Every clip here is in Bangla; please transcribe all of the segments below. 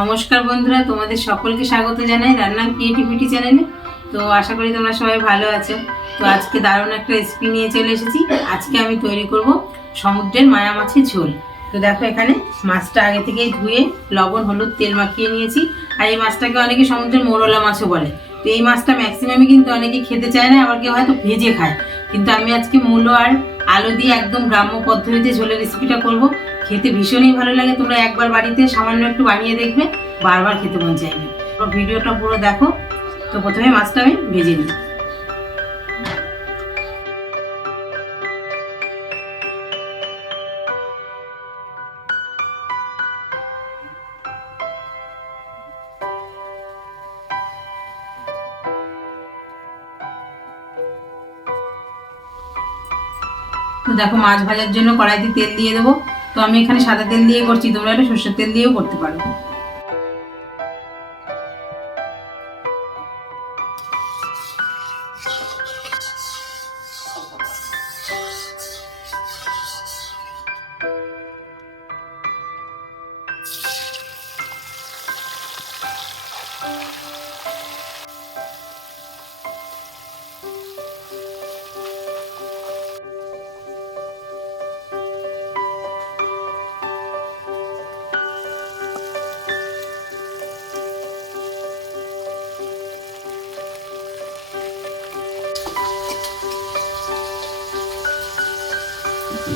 নমস্কার বন্ধুরা, তোমাদের সকলকে স্বাগত জানাই রান্নার ক্রিয়েটিভিটি চ্যানেলে তো আশা করি তোমরা সবাই ভালো আছো। তো আজকে দারুণ একটা রেসিপি নিয়ে চলে এসেছি। আজকে আমি তৈরি করব সমুদ্রের মায়া মাছের ঝোল। তো দেখো এখানে মাছটা আগে থেকেই ধুয়ে লবণ, হলুদ, তেল মাখিয়ে নিয়েছি। আর এই মাছটাকে অনেকে সমুদ্রের মোরলা মাছও বলে। তো এই মাছটা ম্যাক্সিমামই কিন্তু অনেকে খেতে চায় না, আবার কেউ হয়তো ভেজে খায়। কিন্তু আমি আজকে মূলো আর আলু দিয়ে একদম গ্রাম্য পদ্ধতিতে ঝোলের রেসিপিটা করব। খেতে ভীষণই ভালো লাগে। তোমরা একবার বাড়িতে সামান্য একটু বানিয়ে দেখবে, বারবার খেতে মন চাইবে। ভিডিওটা পুরো দেখো। তো প্রথমে মাছটা আমি ভেজে নিই। দেখো, মাছ ভাজার জন্য কড়াইতে তেল দিয়ে দেবো। তো আমি এখানে সাদা তেল দিয়ে করছি তোমরা এটা সর্ষের তেল দিয়েও করতে পারো।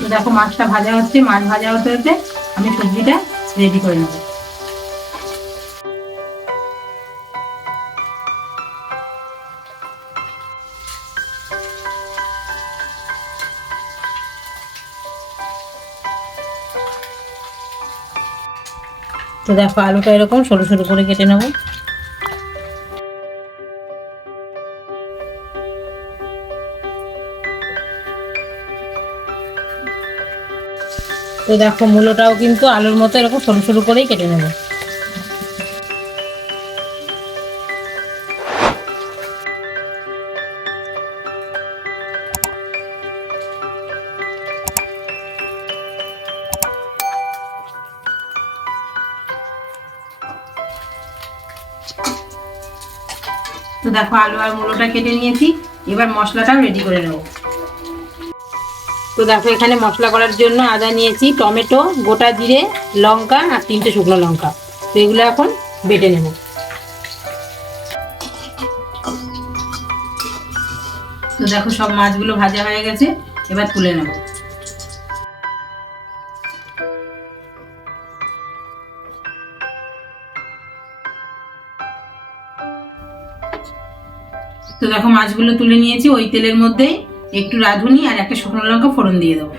তো দেখো মাছটা ভাজা হচ্ছে, মাছ ভাজা হতে হতে আমি সবজিটা রেডি করে নেব। তো দেখো আলুটা এরকম সরু সরু করে কেটে নেব। তো দেখো, মূলোটাও কিন্তু আলুর মতো এরকম সরু সরু করেই কেটে নেব। তো দেখো, আলু আর মূলোটা কেটে নিয়েছি। এবার মশলাটাও রেডি করে নেব। তো দেখো, এখানে মশলা করার জন্য আদা নিয়েছি, টমেটো, গোটা জিরে, লঙ্কা আর তিনটে শুকনো লঙ্কা। তো এগুলো এখন বেটে নেব। তো দেখো, সব মাছগুলো ভাজা হয়ে গেছে, এবার তুলে নেব। তো দেখো, মাছগুলো তুলে নিয়েছি, ওই তেলের মধ্যে একটু রাঁধুনি আর একটা শুকনো লঙ্কা ফোড়ন দিয়ে দেবো।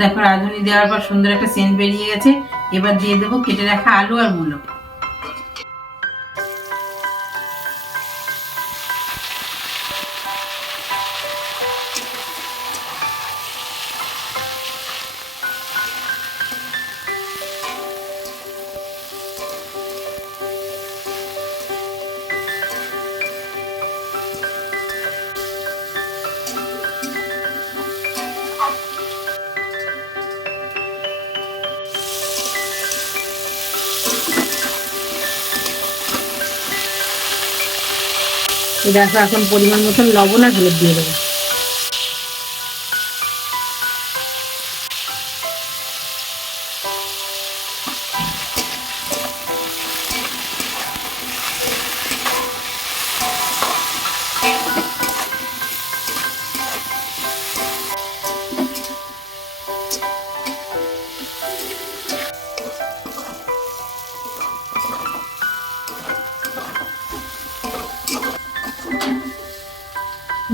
দেখো, রাঁধুনি দেওয়ার পর সুন্দর একটা সেন্ট বেরিয়ে গেছে। এবার দিয়ে দেবো কেটে রাখা আলু আর মূলো। দেখো এখন পরিমাণ মতন লবণ আর হলুদ দিয়ে দেবো।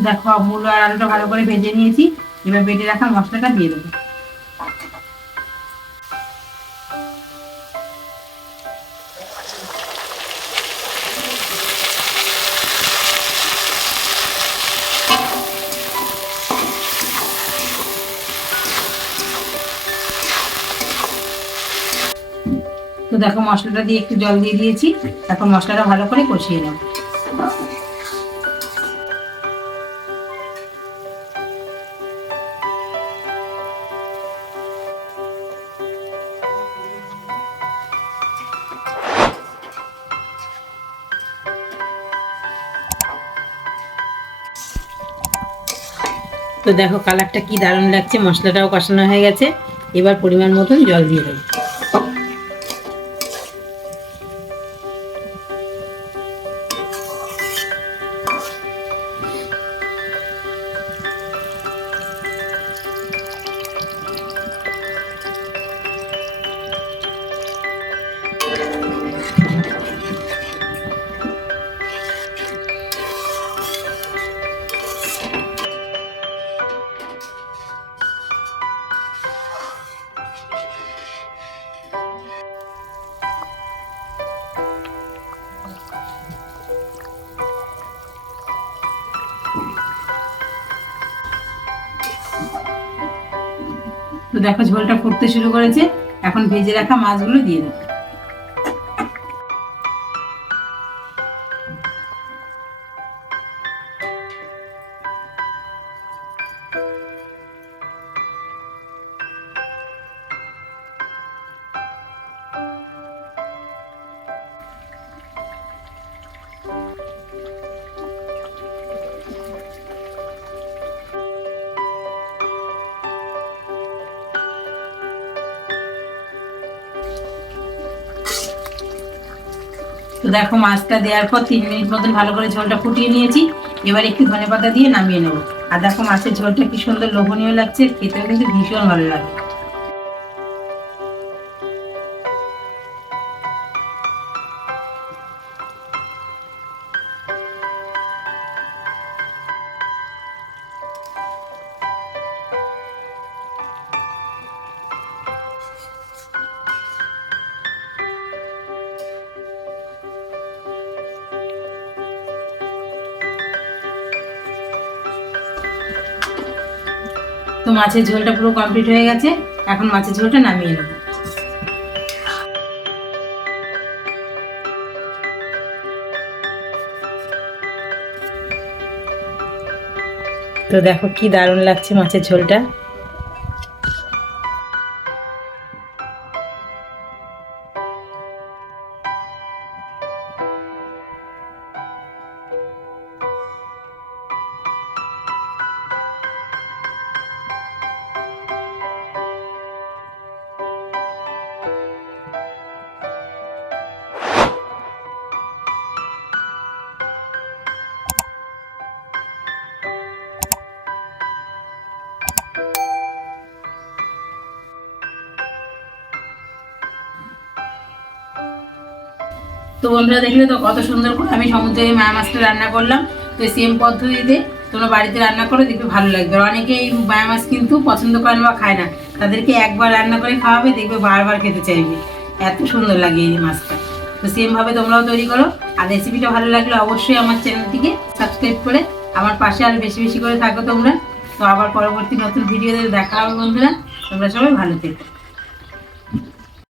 দেখো, মূল আর আলুটা ভালো করে ভেজে নিয়েছি। এবার বেটে রাখা মশলাটা দিয়ে দেবো। তো দেখো, মশলাটা দিয়ে একটু জল দিয়ে দিয়েছি। এখন মশলাটা ভালো করে কষিয়ে নেব। তো দেখো কালারটা কি দারুণ লাগছে, মশলাটাও কষানো হয়ে গেছে। এবার পরিমাণ মতন জল দিয়ে দেবো। তো দেখো ঝোলটা ফুটতে শুরু করেছে। এখন ভেজে রাখা মাছগুলো দিয়ে দেবো। তো দেখো মাছটা দেওয়ার পর তিন মিনিট মতন ভালো করে ঝোলটা ফুটিয়ে নিয়েছি। এবার একটু ধনে পাতা দিয়ে নামিয়ে নেব। আর দেখো মাছের ঝোলটা কি সুন্দর লোভনীয় লাগছে, খেতেও কিন্তু ভীষণ ভালো লাগে। তো মাছের ঝোলটা পুরো কমপ্লিট হয়ে গেছে। এখন মাছের ঝোলটা নামিয়ে নেব। তো দেখো কি দারুণ লাগছে মাছের ঝোলটা। তো বন্ধুরা দেখলে তো কত সুন্দর করে আমি সমুদ্রে মায়া মাছটা রান্না করলাম। তো সেম পদ্ধতিতে তোমরা বাড়িতে রান্না করে, দেখবে ভালো লাগবে। আর অনেকে এই মায়া মাছ কিন্তু পছন্দ করে বা খায় না। তাদেরকে একবার রান্না করে খাওয়াবে, দেখবে বারবার খেতে চাইবে। এত সুন্দর লাগে এই মাছটা। তো সেমভাবে তোমরাও তৈরি করো। আর রেসিপিটা ভালো লাগলে অবশ্যই আমার চ্যানেলটিকে সাবস্ক্রাইব করে আমার পাশে আরও বেশি বেশি করে থাকো তোমরা। তো আবার পরবর্তী নতুন ভিডিওতে দেখা হবে বন্ধুরা। তোমরা সবাই ভালো থেকো।